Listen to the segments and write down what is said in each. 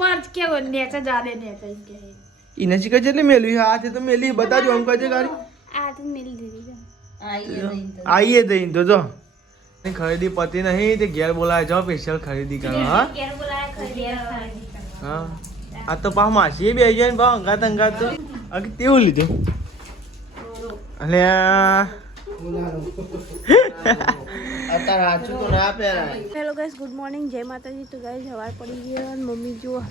ઉપર કેવો નેચે જાડે નેચે કે ઈને ચીકર જેટલી મેલી હાથે તો મેલી બતાજો આમ કજે ગાડી આ તો મિલ દીધી આઈએ દઈને તો જો ખરીદી પતી નહીં તે ઘેર બોલાય જાઓ સ્પેશિયલ ખરીદી કરવા હા ઘેર બોલાય ખરીદી હા આ તો પા માસી બે જાય ને બા અંગાત અંગાત તો આ કેવું લીધું અને હેલો ગાઈસ ગુડ મોર્નિંગ જય માતાજી તો ગાઈસ સવાર પડી ગયો અને મમ્મી જો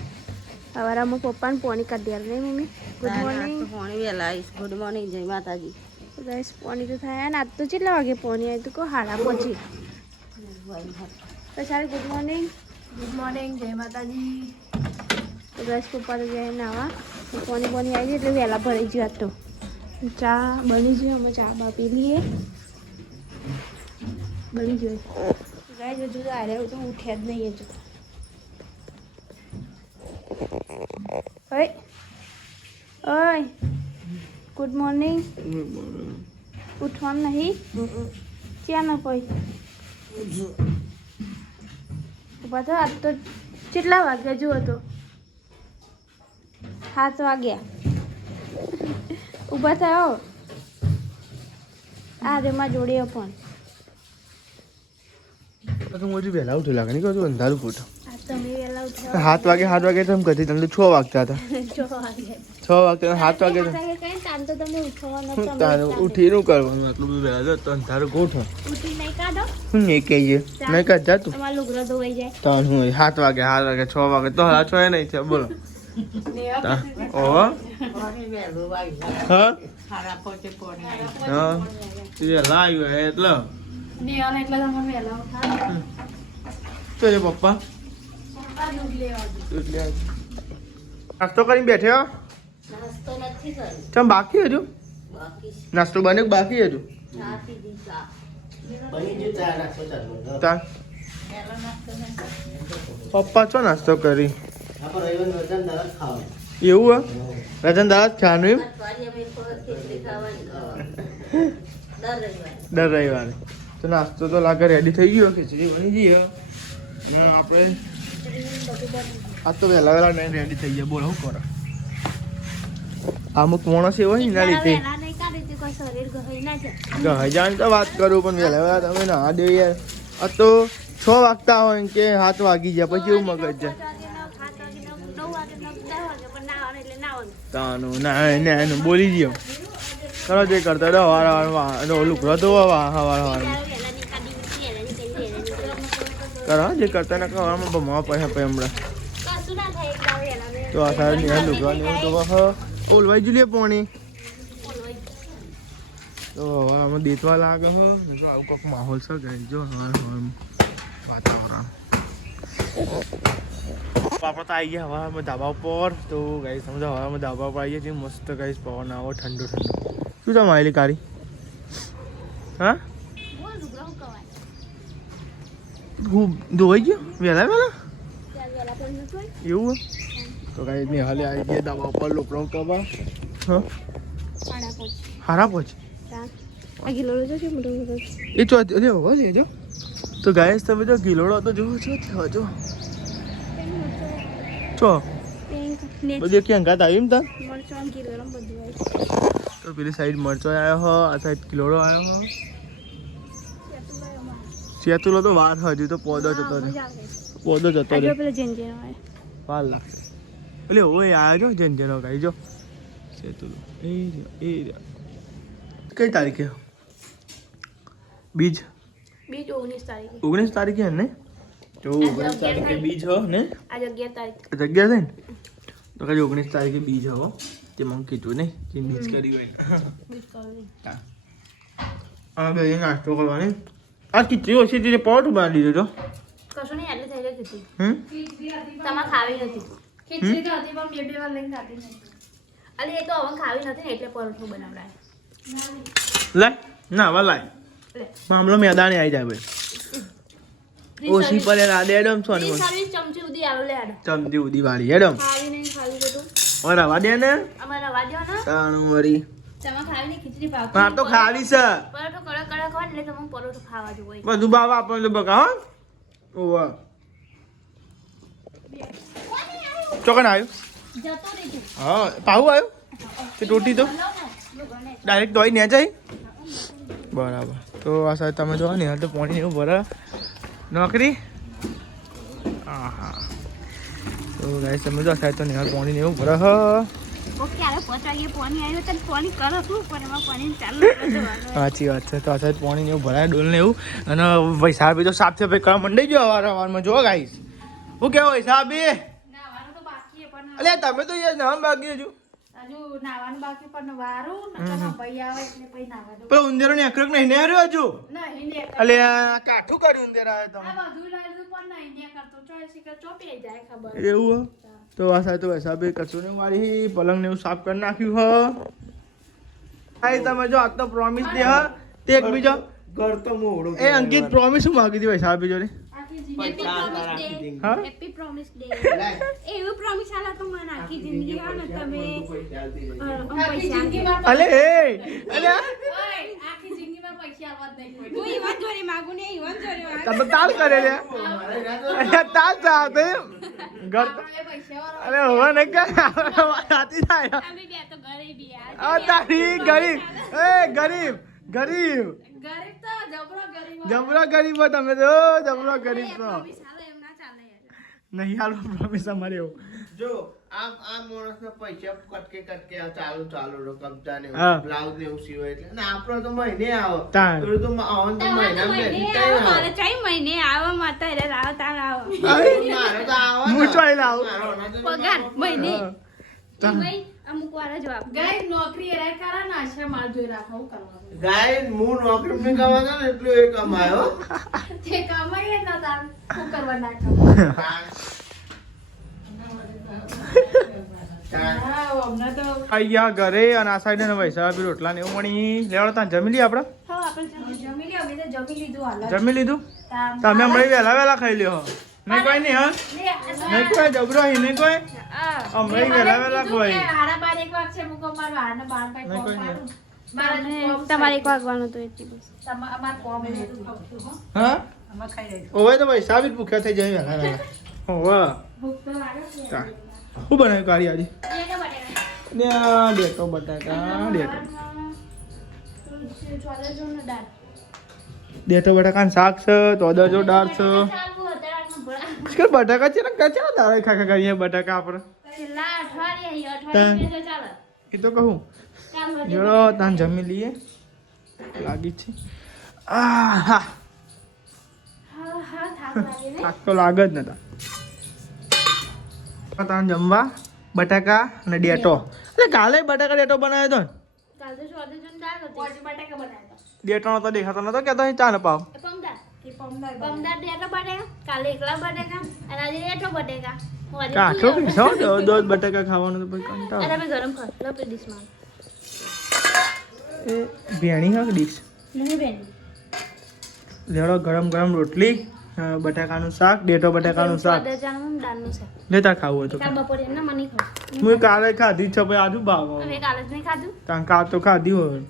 સવારમાં પપ્પાને પાણી કાઢી આલે નહીં મમ્મી ગુડ મોર્નિંગ પાણી વેલા ગુડ મોર્નિંગ જય માતાજી તો ગાઈસ પાણી તો થાય ને આજ તો કેટલા વાગે પાણી આવ્યું તો કો હાડા પછી તો સારી ગુડ મોર્નિંગ જય માતાજી તો ગાઈસ પપ્પા તો જાય નાવા પાણી આવી ગયું એટલે વહેલા ભરાઈ ગયું આજ તો ચા બની ગયું અમે ચા બા પી લઈએ બની ગયું ગાઈસ હજુ તો આરે તો ઉઠ્યા જ નહીં હજુ ઓય ઓય ગુડ મોર્નિંગ ઉઠવાનું નહીં ક્યાં ન કોઈ ઉભા તો આજ તો કેટલા વાગ્યા જુઓ તો 7 વાગ્યા ઊભા થાઓ આ રેમાં જોડીએ પણ તો મોજી વહેલા ઉઠી લાગે નહીં કહું અંધારું ફૂટ આ તમે વહેલા ઉઠ્યા 7 વાગે તો એમ કહેતી તમને 6 વાગતા હતા 6 વાગતા 7 વાગે તો કઈ તાન તો તમે ઉઠવાનો તારે ઉઠીનું કરવાનું એટલું બધું વહેલા જો તો અંધારું ગોઠો ઉઠી નહીં કાઢો હું નહીં કહીએ નહીં કાઢ જા તું તમારો લુગડો ધોવાઈ જાય તાન હું 7 વાગે 6 વાગે તો હાલા 6 નહીં છે બોલો ઓહો હા હા વહેલા આવ્યો એટલે નેવાલ એટલે તમે વહેલા ઉઠા તો એ પપ્પા નાસ્તો કરીને બેઠે હો નાસ્તો નથી કર્યો ચમ બાકી હજુ બાકી નાસ્તો બને કે બાકી હજુ ચા પીધી ચા તા પપ્પા ચો નાસ્તો કરી એવું હે રજન દાદા ખાવાનું એમ અઠવાડિયે મેં ખીચડી ખાવાની દર રવિવારે દર રવિવારે તો નાસ્તો તો લાગે રેડી થઈ ગયો ખીચડી બની ગઈ આપણે આ તો વહેલા વહેલા નહીં રેડી થઈ ગયા બોલો શું કરો અમુક માણસ એવો હોય ને એના લીધે વહેલા નહીં કાઢી તો કોઈ શરીર ગહી ના જાય ગઈ જાણ તો વાત કરું પણ વહેલા વહેલા તમે ના દે યાર આ તો 6 વાગતા હોય કે 7 વાગી જાય પછી એવું મગજ જાય તાનું ના બોલી ગયો કરો જે કરતા રહો હવાર લુકડો તો હવાર કરો જે કરતા ના કહેવામાં ભમવા પૈસા પૈ હમણાં તો આ સાહેબ લુકડા ને તો ઓલવાઈ જુલીએ પોણી તો હવે અમે દેતવા લાગે હો આવું કોઈક માહોલ છે ગઈ જો હવાર વાતાવરણ આપણે તો આવી ગયા હવામાં ધાબા ઉપર તો ગાઈસ સમજો હવામાં ધાબા ઉપર આવી ગયા છીએ મસ્ત ગાઈસ પવન આવો ઠંડો ઠંડો શું છે માયલી કારી હા હું ધોવાઈ ગયો વહેલા એવું તો ગાઈસ ને હાલે આવી ગયા ધાબા ઉપર લોપડો કરવા હા હારા પહોંચ આ ગિલોડો જો છે મોટો મોટો એ ચો લેવો લેજો તો ગાઈસ તમે જો ગિલોડો તો જોવો છો જો ચો બધી ક્યાં ગાત આવી એમ તા મરચાં ગિલોડો બધું આવી તો પેલી સાઈડ મરચો આવ્યો હો આ સાઈડ કિલોડો આવ્યો હો સેતુલો તો વાર હજુ તો પોદો જતો રે પોદો જતો રે પેલા જેન જેન આવે વાર લાગે એટલે ઓય આવ્યો જો જેન જેનો ગાઈ જો સેતુલો એ કઈ તારીખે બીજ 19 તારીખે 19 તારીખે ને તો 19 તારીખે બીજ હો ને આજ 11 તારીખ જગ્યા છે ને તો કઈ 19 તારીખે બીજ હો તે મને કીધું નહીં કે બીજ કરી હોય હા બે નાસ્તો કરવાની આ ખીચડી ઓછી તે પરોઠું બનાવી દીધો કશું નહીં એટલે થઈ ગઈ ખીચડી તમારે ખાવી નથી ખીચડી તો હતી પણ બે વાર લઈને ખાતી નહીં અલી એ તો હવે ખાવી નથી ને એટલે પરોઠું બનાવડાય લાય ના વા લાય મામલો મેદાને આવી જાય ભાઈ ઓછી પર રાડે એડમ સોની 20 ચમચી ઉધી આલો લે આડો ચમચી ઉધી વાળી એડમ ખાવી નહીં ખાવી બધું ઓર રવા દે ને અમારા વાડ્યો ને તાણું વળી તમારે ખાવી નહીં ખીચડી ભાવ હા તો ખાવી છે પરોઠો કડક કડક હોય ને એટલે તમને પરોઠો ખાવા જોઈએ બધું બાવા આપણને બકા હો ઓવા ચોકન આવ્યું જતો રહેજો. હા પાવું આવ્યું તે ટોટી તો ડાયરેક્ટ દોઈ ને જાય બરાબર તો આ સાહેબ તમે જો ને તો પાણી એવું ભરે નોકરી હા હા તો ગાઈસ તમે જો સાહેબ તો ને પાણી એવું ભરે હ ઓકે આરે 5 વાગે પાણી આવ્યું તને પાણી કરો શું પણ એમાં પાણી ચાલુ કરી દેવાનું સાચી વાત છે તો આ સાહેબ પાણી એવું ભરાય ડોલ ને એવું અને ભાઈ સાહેબ તો સાફ સફાઈ કરવા મંડી ગયો વારમાં જો ગાઈસ હું કેવો સાહેબ નાવાનું તો બાકી છે પણ અલે તમે તો યાર નામ બાકી હજુ હજુ નાવાનું બાકી પણ વારું નકર ભાઈ આવે એટલે પછી નાવાનું પણ ઉંદેરો ને અકરક નહીં ને હર્યો હજુ નહીં ને અલે કાઠું કર્યું ઉંદેરા તમે આ બધું લાવ્યું પણ નહીં ને કરતો ચોઈસ કે ચોપી જાય ખબર એવું તો આ સાહેબ તો હિસાબે કચરો ને મારી પલંગ ને એવું સાફ કરી નાખ્યું હ ભાઈ તમે જો આ તો પ્રોમિસ દે હ તે એક બીજો ઘર તો મોડું એ અંકિત પ્રોમિસ શું માંગી દી ભાઈ સાહેબ બીજો ને હા હેપી પ્રોમિસ ડે એવું પ્રોમિસ આલા તો મને આખી જિંદગી હા ને તમે પૈસા અલે એ અલે આખી જિંદગીમાં પૈસા આવવા જ નહીં હું ઈવન જોડે માંગુ ને ઈવન જોડે તમે તાલ કરે લે અરે તાલ ચાહતે ઘર અરે હોવા ને કે આતી થાય અમે બે તો ગરીબી આ તારી ગરીબ એ ગરીબ ગરીબ ગરીબ તો જબરો ગરીબ જબરો ગરીબ હો તમે તો જબરો ગરીબ છો પ્રોમિસ આલે એમ ના ચાલે યાર નહીં હાલો પ્રોમિસ અમારે એવું જો આમ માણસ ને પૈસા કટકે આ ચાલુ રો કબજા ને હા. બ્લાઉઝ ને એવું સીવે એટલે અને આપણો તો મહિને આવે તાણ. પેલું તો આવન તો મહિના બેઠી તઈ આવે. મારે કઈ મહિને આવો માતા એટલે લાવ તાર આવો મારો તો આવે ને. હું ચોઈ લાવું. મારો અનાજ જ પગાર મહિને હા. તાણ. ભાઈ અમુક વાર જવાબ ગાય નોકરી એરાય કરા ના છે માર જોઈ રાખવું કરવાનું ગાય હું નોકરી નહીં કમાતો ને એટલું એ કમાયો તે કમાઈએ ના તાર શું કરવા ના કમાય હા અમને તો આઈ ગયા ઘરે અને આ સાઈડ ને ભાઈ સાહેબ રોટલા ને એવું મણી લેવડો તાન જમી લઈએ આપણે હા આપણે જમી લ્યો અમે તો જમી લીધું હાલ જમી લીધું તમે હમણાં વહેલા ખાઈ લ્યો નહીં કોઈ નહીં હા નહીં કોઈ જબરો અહીં નહીં કોઈ હમણાં વહેલા કોઈ હાડા બાર એક વાગ છે મુકો માર વાળને બાર નહીં પાઈ કોઈ કોમ નહીં. પાડું તમારે એક વાગવાનું તો એટલી બસ અમાર કોમ હતું હા ઓવે તો ભાઈ સાહેબ જ ભૂખ્યા થઈ જાય વહેલા ઓવે ભૂખ તો લાગે છે તા. શું બનાવ્યું કારી આજે એ કે બટેકા ને આ ડેટો બટાકા ડેટો બટાકાનું શાક છે તોદરજો દાળ છે કે બટાકા છે ને કચા દાળ ખા કરીએ બટાકા આપણે એ તો કહું જો તાન જમી લઈએ લાગી છે આહા થાક તો લાગે જ નતા તાન જમવા બટાકા અને ડેટો એટલે કાલે બટાકા ડેટો બનાવ્યો તો ડેટો નતો દેખાતો નતો કેતો ચાલ પાવ કાઠો પીસો દો બટાકા ખાવાનું તો પછી કંટાળો એ ભેણી હા ડીશ લેડો ગરમ ગરમ રોટલી બટાકાનું શાક ડેટો બટાકાનું શાક લેતા ખાવું હોય તો ખા. હું કાલે ખાધી છે ભાઈ આજુ ભાવ કારણ કાલ તો ખાધી હોય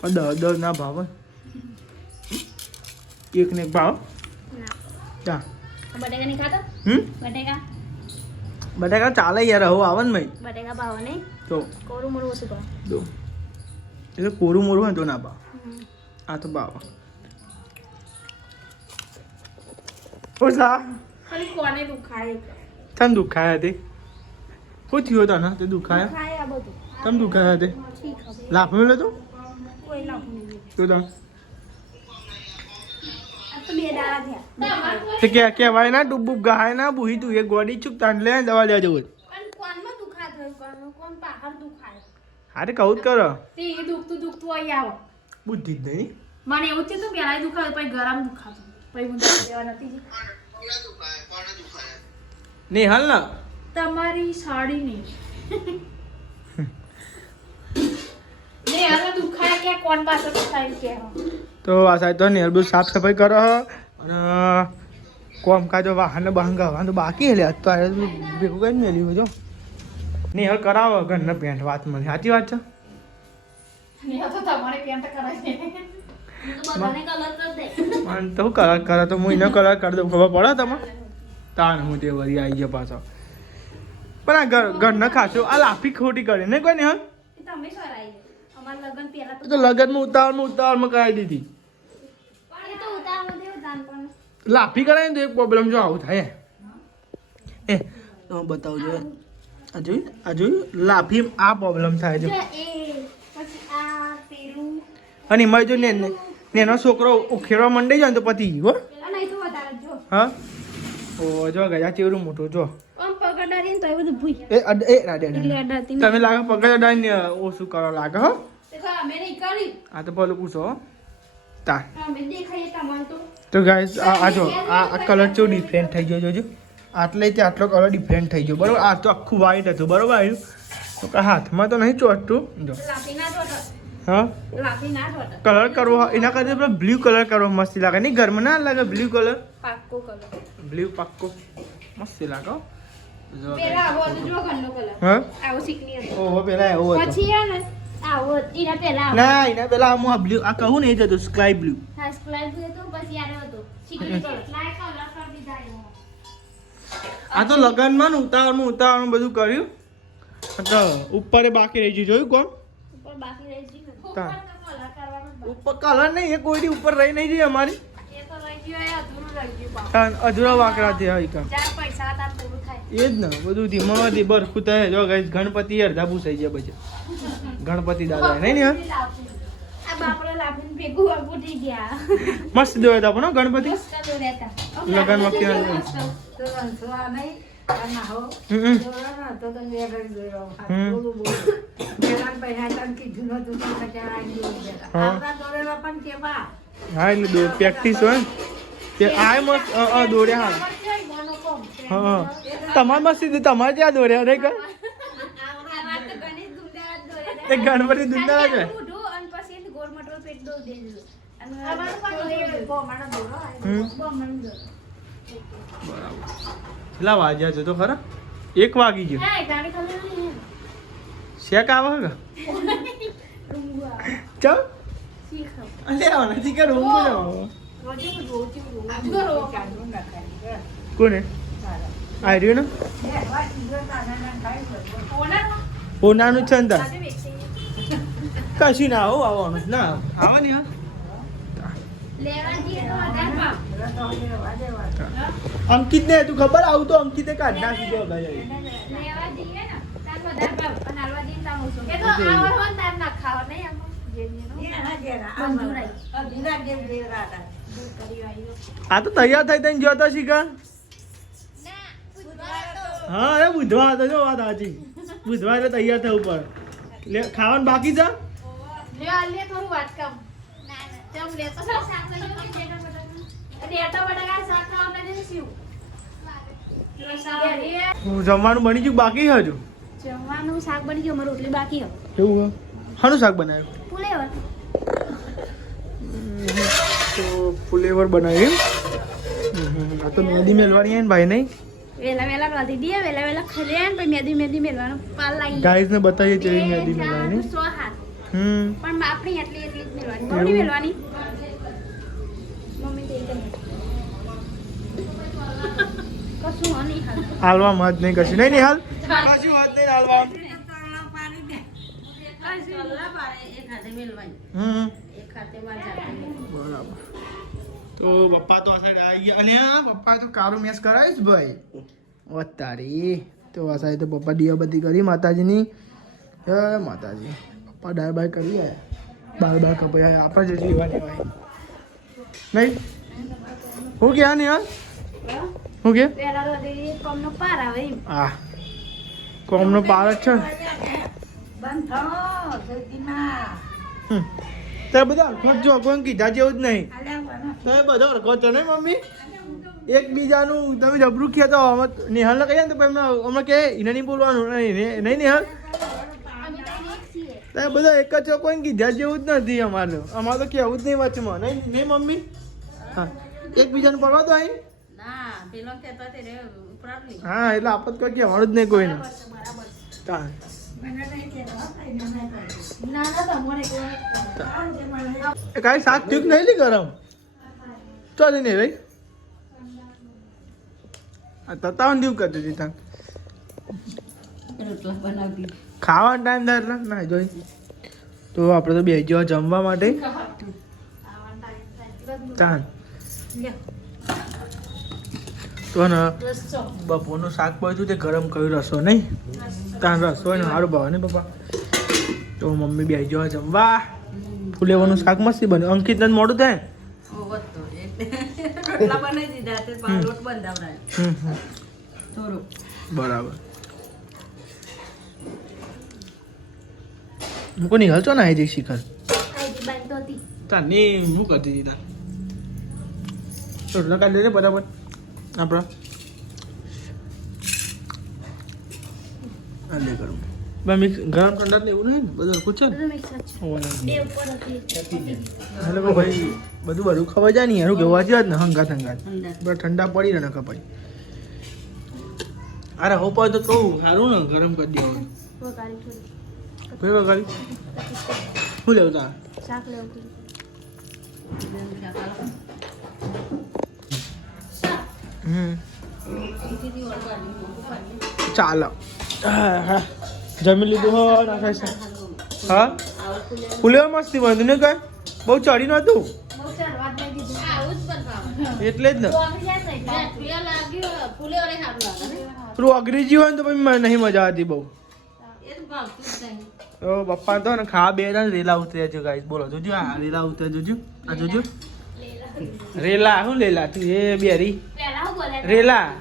પણ દસ ના ભાવ હોય. એક ને એક ભાવ ચા બટેકા નહીં ખાતો હમ બટેકા બટાકા ચાલે યાર હવે આવે ને ભાઈ બટેકા ભાવ નહીં તો કોરું મોરું ઓછું કરો દો એ તો કોરું મોરું હોય તો ના ભાવ આ તો ભાવ ઓછા ખાલી કોને દુખાય તમ દુખાયા હતી શું થયું તને તે દુખાયા ખાય આ બધું તમ દુખાયા હતી ઠીક હવે લાફ મળ્યો તો કોઈ લાભ નહીં તો તમ આ તો બે દાડા થયા તે કે કહેવાય ના ડૂબ ગહાય ના બુહી તું એ ગોડી ચૂક તાન લે દવા લેવા જવું પણ કોનમાં દુખા થયું કોણ પાહર દુખાય હારે કહું જ કરો તે એ દુખતું અહીં આવો બુદ્ધિ જ નહીં મને એવું થયું પેલા દુખાવે પછી ગરમ દુખાતું પછી હું દેવા નથી જી. નહીં હાલ ના તમારી સાડી નહીં ને હવે દુખાય કે કોણ પાસે દુખાય કે તો આ સાહેબ તો નેરબુ સાફ સફાઈ કરો હો અને કોમ કાજો વાહન બાંગા વાહન તો બાકી હેલે તો આ ભેગું કઈ મેલ્યું જો નહીં હવે કરાવો ઘરના પેન્ટ વાત મળી સાચી વાત છે ને તો તમારે પેન્ટ કરાય છે બધાને કલર કરી દે. મને તો કલર કરે તો હું એનો કલર કરી દઉં ખબર પડે તમે તાન હું તે વળી આવી ગયો પાછો પણ આ ઘરના ખાશો આ લાફી ખોટી કરે ને કોઈ ને હા તમે કરાવી અમારા લગ્ન પહેલા તો લગનમાં ઉતાવળમાં કરાવી દીધી એ તો ઉતાવળ દેવ દાન પણ લાફી કરાય ને તો એક પ્રોબ્લેમ જો આવું થાય એ તો બતાવજો આ જોયું લાફી આ પ્રોબ્લેમ થાય જો એ પછી આ પેલું અને એમાં જો નેનો છોકરો ઉખેડવા માંડી જાય ને તો પતી ગયું હો અને એ તો વધારે જો હા ઓ જો ગયા ચેવડું મોટું જો આમ પકડારી ને તો એ બધું ભૂઈ એ રાડે એટલે અડાતી તમે લાગે પકડ અડાઈને ઓછું કરો લાગે હો તે તો અમે નહીં કરી આ તો પેલું પૂછો તા અમે દેખાઈએ તમારે તો ગાઈસ આ જો આ કલર ચો ડિફરન્ટ થઈ ગયો જોજો આટલે તે આટલો કલર ડિફરન્ટ થઈ ગયો બરોબર આ તો આખું વ્હાઈટ હતું બરોબર આવ્યું તો કે હાથમાં તો નહીં ચોટતું જો લાફી ના જોતો હા લાફી ના જોતો કલર કરવો એના કરતા આપણે બ્લુ કલર કરવો મસ્ત લાગે નહીં ઘરમાં ના લાગે બ્લુ કલર પાક્કો કલર બ્લુ પાક્કો મસ્ત લાગે હો. જો પેલા આવો હતો જો ઘરનો કલર હા આવો શીકની હતો ઓહો પેલા એવો હતો પછી આ ને આવો એના પેલા આવો ના એના પેલા હું આ બ્લુ આ કહું ને એ જ હતું સ્કાય બ્લુ હા સ્ક્લાઇબ હતો પછી આનો હતો શીકની કલર લાય કલર કરી દીધા એનો આ તો લગનમાં ને ઉતાવળમાં બધું કર્યું તો ઉપર બાકી રહી ગયું જોયું કોણ ઉપર બાકી રહી ગયું ઉપર તા. તો કલર કરવાનો જ ઉપર કલર નહીં એ કોઈની ઉપર રહી નહીં જઈ અમારી બાકી. એ તો રહી ગયો એ અધૂરું રહી ગયું બાપ અધૂરા વાકડા થયા હોય કાં ચાર પૈસા હતા પૂરું થાય એ જ ને બધું ધીમામાંથી બરખું થાય જો ગાઈસ ગણપતિ અડધા ભૂસાઈ ગયા પછી ગણપતિ દાદા નહીં ને હા? આ બાપડો લાફીને ભેગું અગુટી ગયા મસ્ત દોયા હતા પણ હો ગણપતિ મસ્ત તો રહેતા લગન વખતે મસ્ત. હમ. હા એટલે પ્રેક્ટિસ હોય ને તે આ મસ્ત દોડ્યા હા હા તમારે મસ્તી તમારે ત્યાં દોડ્યા નહીં કર તે ગણપતિ દુંદાળા છે કેટલા વાગ્યા છે તો ખરા 1 વાગી ગયો શેક આવે કે ચમ અલે આવા નથી કે રૂમ જાવ કોને આર્યું ને ઓનાનું છે ને તાર કશું ના આવો આવવાનું જ ના આવા ને હા અંકિત ને તું ખબર આવું તો અંકિતે કાઢ નાખી દો આ તો તૈયાર થઈ તને જોતો શીખા હા અરે બુધવાર હતો જો વાત સાચી બુધવારે તૈયાર થવું પડે ખાવાનું બાકી છે થોડું વાટકામ ચમ લેતો શાક જમવાનું બની ગયું બાકી હજુ જમવાનું શાક બની ગયું અમારું રોટલી બાકી હે એવું શાનું શાક બનાવ્યું ફુલેવર તો ફુલેવર બનાવ્યું આ તો મેદી મેલવાની હે ને ભાઈ નહીં વેલા રાધી દે વેલા ખરે ને પછી મેદી મેલવાનો પાલ લાગી ગાઈસ ને બતાવીએ છે મેદી મેલવાની 100 હાથ હમ પણ આપણી એટલી જ મેલવાની મોટી મેલવાની મમ્મી તે કશું હની હાલ હાલવા મત નહીં કશું નહીં હાલ કશું મત નહીં હાલવા હમ બરાબર તો પપ્પા તો આ સાઈડ આવી ગયા અને પપ્પા તો કારું મેસ કરાવીશ ભાઈ ઓ તારી તો આ સાઈડ તો પપ્પા દિયાબત્તી કરી માતાજીની હે માતાજી પપ્પા દાળ બાર કરી આયા બાર કપાઈ આપણે જ જીવાની હોય નહીં હું ગયા ને યાર હું કે વેલા રાધી કોમનો પાર આવે એમ આ કોમનો પાર જ છે ને તે બધા અડખોટ જો કોઈ કીધા જેવું જ નહીં તો એ બધો અડખોટ છે ને મમ્મી એકબીજાનું તમે જબરું કહે તો નિહાલને કહીએ ને તો હમણાં કે એને નહીં બોલવાનું નહીં નિહાલ તો એ બધા એક જ છે કોઈ કીધા જેવું જ નથી અમારે તો કહેવું જ નહીં વચમાં નહીં નહીં મમ્મી હા એકબીજાને પડવા દો અહીં હા એટલે આપણે કોઈ કહેવાનું જ નહીં કોઈને હા કાંઈ શાક થયું નહીં લી ગરમ ચાલી નહીં ભાઈ આ તતાવન દીવ કરતી હતી ત્યાં ખાવાનો ટાઈમ થાય એટલે ના જોઈ તો આપણે તો બે જવા જમવા માટે તાન તો ને બપોરનું શાક પડ્યું તે ગરમ કર્યું રસો નહીં તાન રસો ને સારું ભાવે ને પપ્પા તો મમ્મી બે જવા જમવા ફુલેવાનું શાક મસ્તી બન્યું અંકિત ને મોડું થાય બરાબર હું કોઈ નિહાલ છો ને આવી જઈ શિખર તાની હું કરતી હતી તાર રોટલા કાઢી દે બરાબર આપણા આ લે કરું મિક્સ ગરમ ઠંડા ને એવું નહીં ને બધું પૂછે ને લોકો ભાઈ બધું ખબર જાય નહીં યાર કેવું વાંચ્યું જ ને હંગાત બસ ઠંડા પડી ને કપાઈ અરે હો પાય તો કહું સારું ને ગરમ કરી દે કોઈ વગાડી શું લેવું તાર શાક લેવું ચાલો હા જમી લીધું હો નાખાય છે હા ફૂલેવા મસ્તી બન્યું ને કઈ બહુ ચડી નતું એટલે જ ને પેલું અંગ્રેજી હોય ને તો પછી નહીં મજા આવતી બહુ પપ્પા તો ને ખા બે રેલા ઉતર્યા છે ગાઈસ બોલો જોજો આ રેલા ઉતર્યા જોજો આ જોજો રેલા શું લેલા તું એ બેરી રેલા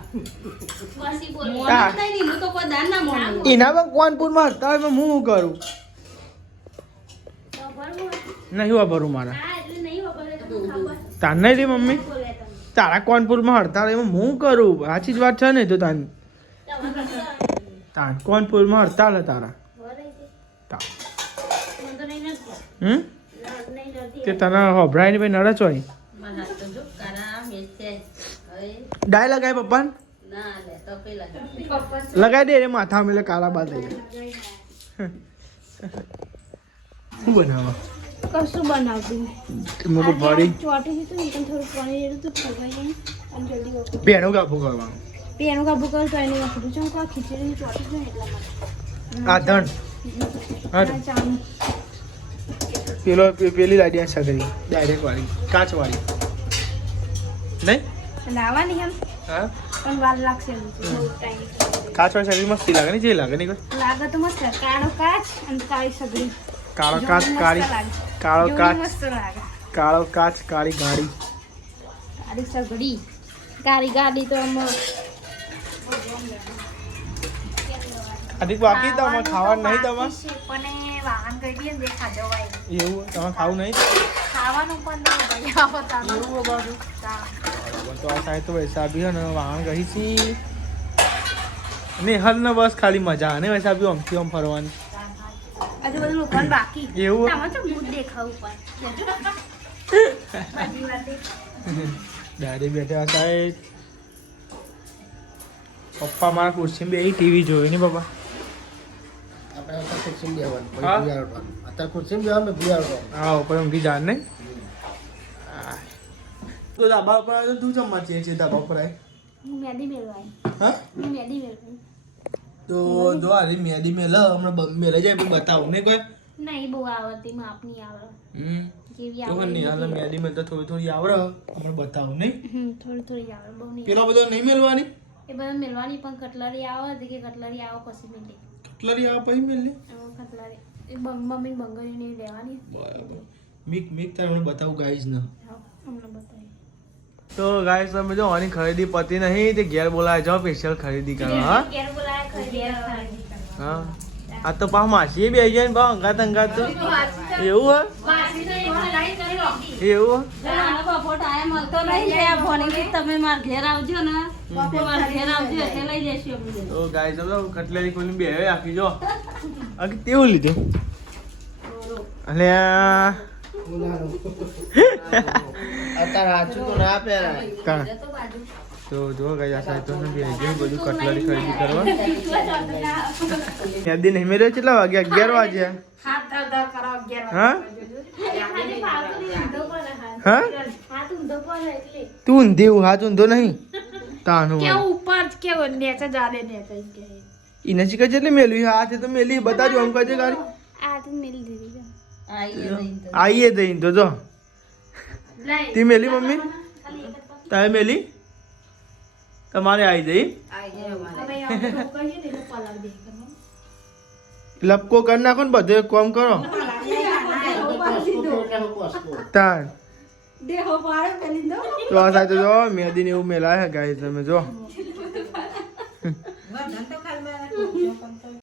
એના પણ કોનપુરમાં હતા હવે હું શું કરું નહીં વાપરું મારા તાર નહીં રે મમ્મી તારા કોનપુરમાં હડતાલ એમાં હું કરું સાચી જ વાત છે ને તો તાન કોનપુરમાં હડતાલ તારા તે તને હોભરાય ને ભાઈ નડે છો ડાય લગાય પપ્પા લગાઈ દે રે માથા મેલે કાળા બાદ શું બનાવવા કશું બનાવતું મોટું ભરી ચોટી હતું ને થોડું પાણી રેડું તો ફગાઈ અને જલ્દી વખત પેનું કાપું કરવાનું પેનું કાબુ કર તો એને વખત છું કો ખીચડી ચોટી છે એટલા માટે આ ધણ હા ચાનું પેલી લાડિયા સગરી ડાયરેક્ટ વાળી કાચ વાળી નહીં લાવવાની એમ હા પણ વાર લાગશે બહુ ટાઈમ કાચ વાળી સગરી મસ્તી લાગે ને જે લાગે નહીં કોઈ લાગે તો મસ્ત કાળો કાચ અને કાળી સગડી કાળો કાચ કાળી કાળો કાચ મસ્ત લાગે કાળો કાચ કાળી ગાડી કાળી સગડી કાળી ગાડી તો આમ અધિક બાકી તમે ખાવાનું નહીં તમે પણ વાહન કરી દે ને ખાજો ભાઈ એવું તમે ખાવું નહીં ખાવાનું પણ નહીં આવતા એવું બાજુ તો આ સાહેબ તો વૈસા બી ને વાહન ગઈ છી નિહાલ ને બસ ખાલી મજા અને વૈસા બી આમથી આમ ફરવાની હજુ બધું લોકોને બાકી એવું તમે તો મૂડ દેખાવું પણ દાદી બેઠા સાહેબ પપ્પા મારા ખુરશી બે ટીવી જોયું ને પપ્પા આપણે ખુરશી બેવાનું હા? અત્યારે ખુરશી બેવાનું ભૂયાડવાનું હા ઉપર ઊંઘી જાન નહીં તો ધાબા ઉપર આવે તો તું જમવા છે ધાબા ઉપર આવે હું મેદી મેળવાઈ હા હું મેદી મેળવાઈ તો જો આરી મેદી મેલે હમણાં મેલે જાય પછી બતાવું નહીં કોઈ નહીં બહુ આવડતી માપની આવડે જેવી તો આવડે નિહાલ મેદી મેલતા થોડી થોડી આવડે હમણાં બતાવું નહીં થોડી થોડી આવડે બહુ નહીં પેલો બધો નહીં મેલવાની એ બધા મેળવાની પણ કટલરી આવે કે કટલરી આવો પછી મેળવી કટલરી આવે પછી મેલ લે એમાં કટલરી એ મમ્મી બંગરી નહીં લેવાની બરાબર મીક મીક તારે મને બતાવું ગાઈઝ ને હા અમને બતાવી તો ગાઈઝ તમે જો આની ખરીદી પતી નહીં તે ઘેર બોલાવે જાઓ સ્પેશિયલ ખરીદી કરવા હા ઘેર બોલાય ખરીદી હા આ તો પાછ માસી બે જાય ને બા અંગાત અંગાત તો એવું હે એવું તમે મારા ઘેર આવજો ને મારા ઘેર આવજો એટલે લઈ જઈશું અમે. તો ગાઈઝ હવે કટલેરી કોઈની બે આખી જો આ કેવું લીધું અને અત્યારે હાચું તો ના પહેરાય તો જો ગાઈઝ આ સાઈડ તો બે ગયું બધું કટલેરી ખરીદી કરવા યાદી નહીં મેળ્યો કેટલા વાગ્યા 11 વાગ્યા હા હા તું ઊંધી હાથ ઊંધો નહીં તાનું કેવું ઉપર કેવું નેચે જાડે ને કઈ કે એને ચીકર જેટલી મેલી હાથે તો મેલી બતાજો આમ કહેજે ગાડી આ તો મેલી દીધી છે આઈએ દઈને તો જો તી મેલી મમ્મી તારે મેલી તમારે આવી જઈ લપકો કરી નાખો ને બધે કોમ કરો તાર તો આ સાથે જો મેદી ને એવું મેલાય ગાય તમે જો